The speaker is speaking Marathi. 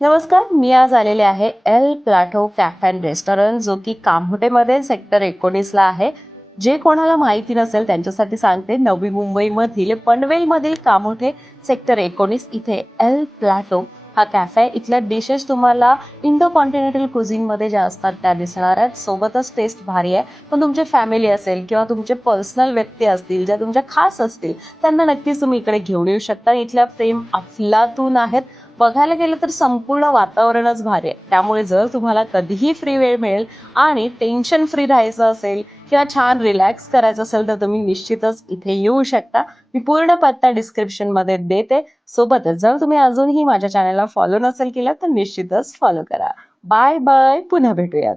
नमस्कार, मी आज आलेले आहे L Plato cafe and restaurant जो की कामोठेमध्ये सेक्टर 19ला आहे. जे कोणाला माहिती नसेल त्यांच्यासाठी सांगते, नवी मुंबईमधील पनवेलमधील कामोठे सेक्टर 19 इथे एल प्लाटो हा कॅफे आहे. इथल्या डिशेस तुम्हाला इंडो कॉन्टिनेंटल कुझिनमध्ये ज्या असतात त्या दिसणार आहेत. सोबतच टेस्ट भारी आहे. पण तुमची फॅमिली असेल किंवा तुमचे पर्सनल व्यक्ती असतील ज्या तुमच्या खास असतील, त्यांना नक्कीच तुम्ही इकडे घेऊन येऊ शकता. इथल्या प्रेम अफलातून आहेत. बघायला गेलं तर संपूर्ण वातावरणच भारी आहे. त्यामुळे जर तुम्हाला कधीही फ्री वेळ मिळेल आणि टेन्शन फ्री राहायचं असेल किंवा छान रिलॅक्स करायचं असेल, तर तुम्ही निश्चितच इथे येऊ शकता. मी पूर्ण पत्ता डिस्क्रिप्शनमध्ये देते. सोबतच जर तुम्ही अजूनही माझ्या चॅनलला फॉलो नसेल केलं तर निश्चितच फॉलो करा. बाय बाय, पुन्हा भेटूयात.